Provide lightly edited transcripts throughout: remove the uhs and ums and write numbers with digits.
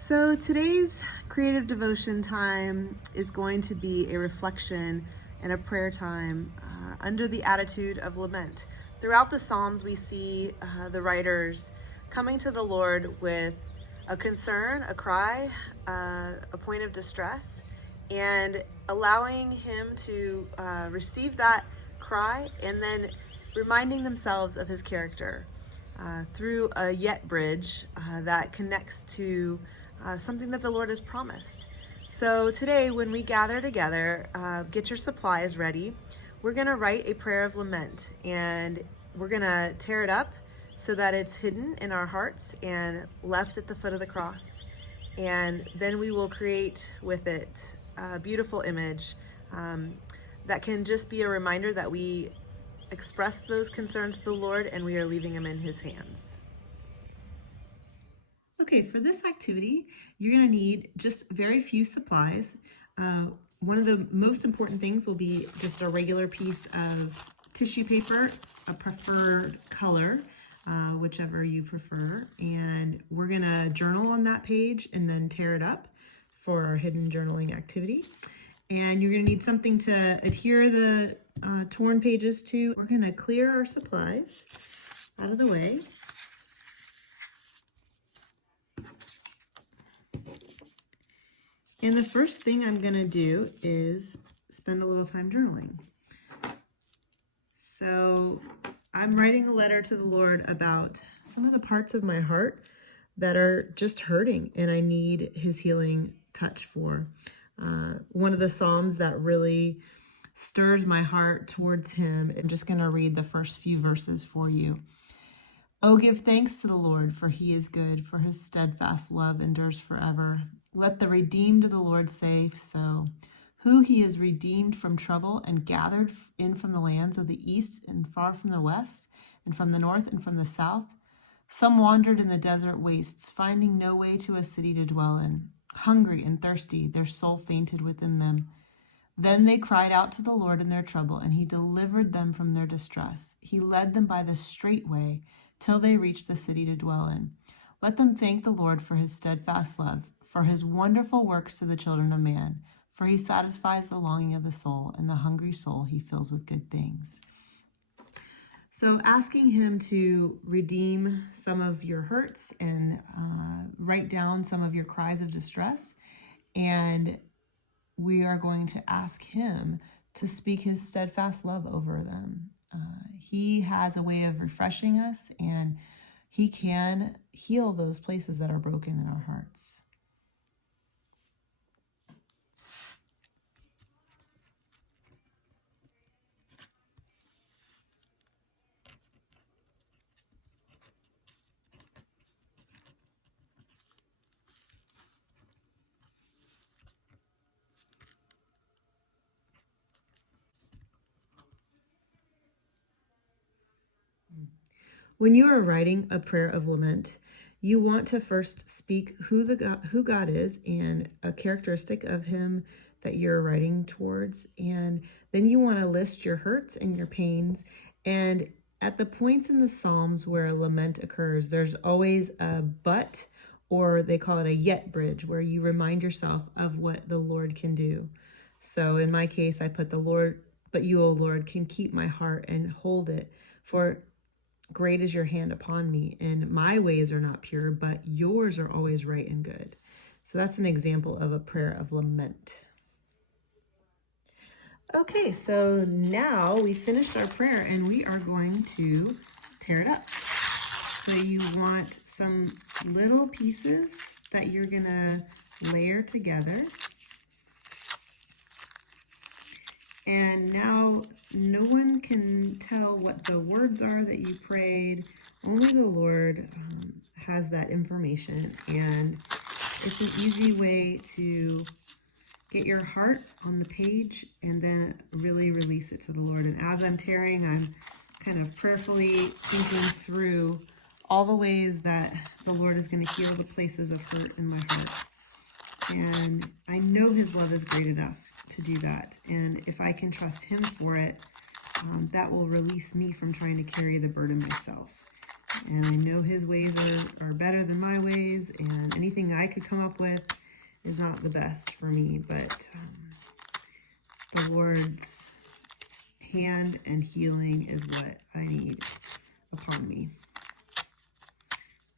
So today's creative devotion time is going to be a reflection and a prayer time under the attitude of lament. Throughout the Psalms, we see the writers coming to the Lord with a concern, a cry, a point of distress, and allowing Him to receive that cry and then reminding themselves of His character through a yet bridge that connects to something that the Lord has promised. So today, when we gather together, get your supplies ready. We're going to write a prayer of lament, and we're going to tear it up so that it's hidden in our hearts and left at the foot of the cross. And then we will create with it a beautiful image that can just be a reminder that we expressed those concerns to the Lord and we are leaving them in His hands. Okay, for this activity, you're going to need just very few supplies. One of the most important things will be just a regular piece of tissue paper, a preferred color, whichever you prefer, and we're going to journal on that page and then tear it up for our hidden journaling activity. And you're going to need something to adhere the torn pages to. We're going to clear our supplies out of the way. And the first thing I'm going to do is spend a little time journaling. So I'm writing a letter to the Lord about some of the parts of my heart that are just hurting and I need His healing touch for. One of the Psalms that really stirs my heart towards Him. I'm just going to read the first few verses for you. Oh, give thanks to the Lord, for He is good, for His steadfast love endures forever. Let the redeemed of the Lord say so, who He has redeemed from trouble and gathered in from the lands of the east and far from the west, and from the north and from the south. Some wandered in the desert wastes, finding no way to a city to dwell in. Hungry and thirsty, their soul fainted within them. Then they cried out to the Lord in their trouble, and He delivered them from their distress. He led them by the straight way, till they reached the city to dwell in. Let them thank the Lord for His steadfast love, for His wonderful works to the children of man. For He satisfies the longing of the soul, and the hungry soul He fills with good things. So asking Him to redeem some of your hurts and write down some of your cries of distress. And we are going to ask Him to speak His steadfast love over them. He has a way of refreshing us, and He can heal those places that are broken in our hearts. When you are writing a prayer of lament, you want to first speak who God is and a characteristic of Him that you're writing towards. And then you want to list your hurts and your pains. And at the points in the Psalms where a lament occurs, there's always a but, or they call it a yet bridge, where you remind yourself of what the Lord can do. So in my case, I put the Lord, but you, O Lord, can keep my heart and hold it, for great is your hand upon me, and my ways are not pure, but yours are always right and good. So that's an example of a prayer of lament. Okay, so now we finished our prayer and we are going to tear it up. So you want some little pieces that you're gonna layer together. And now no one can tell what the words are that you prayed. Only the Lord has that information. And it's an easy way to get your heart on the page and then really release it to the Lord. And as I'm tearing, I'm kind of prayerfully thinking through all the ways that the Lord is going to heal the places of hurt in my heart. And I know His love is great enough to do that. And if I can trust Him for it, that will release me from trying to carry the burden myself. And I know his ways are better than my ways, and anything I could come up with is not the best for me, but the Lord's hand and healing is what I need upon me.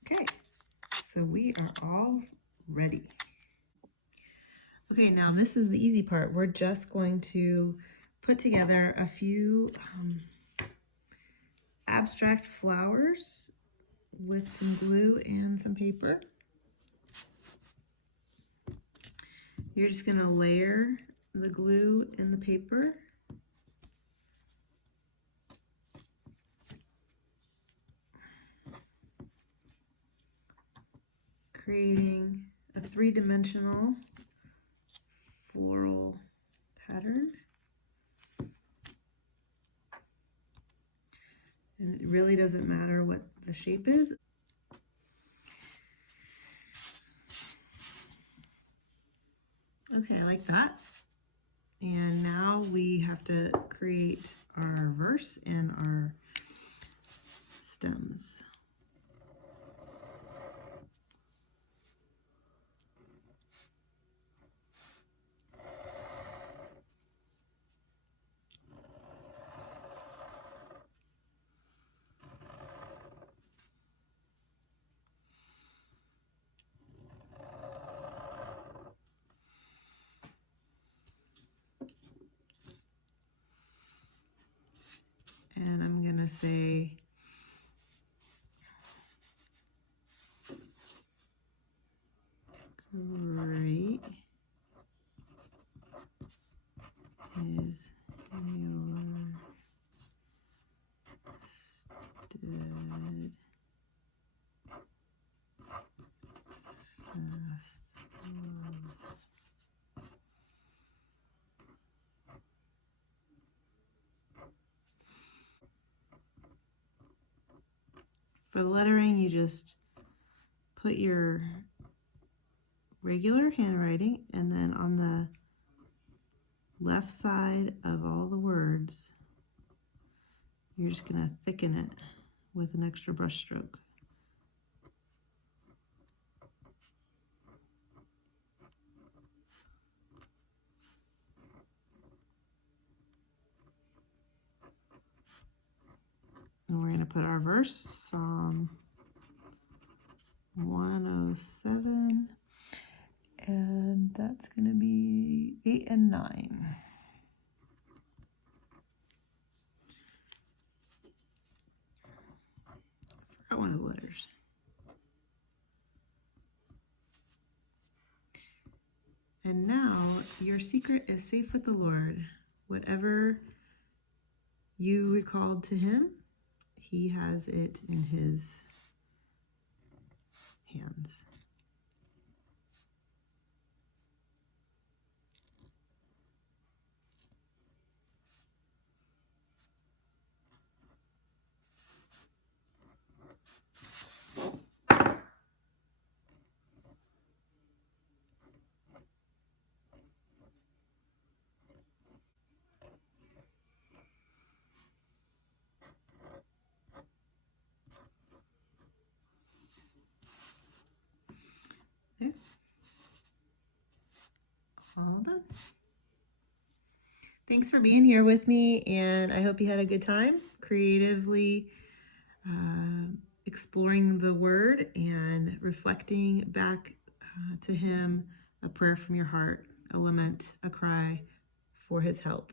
Okay, so we are all ready. Okay, now this is the easy part. We're just going to put together a few abstract flowers with some glue and some paper. You're just going to layer the glue in the paper. Creating a three-dimensional floral pattern. And it really doesn't matter what the shape is. Okay, like that. And now we have to create our verse and our stems. And I'm gonna say great is For the lettering, you just put your regular handwriting, and then on the left side of all the words, you're just going to thicken it with an extra brush stroke. And we're going to put our verse, Psalm 107, and that's going to be 8 and 9. I forgot one of the letters. And now your secret is safe with the Lord. Whatever you recalled to him, he has it in his hands. There. All done. Thanks for being here with me, and I hope you had a good time creatively exploring the word and reflecting back to him a prayer from your heart, a lament, a cry for his help.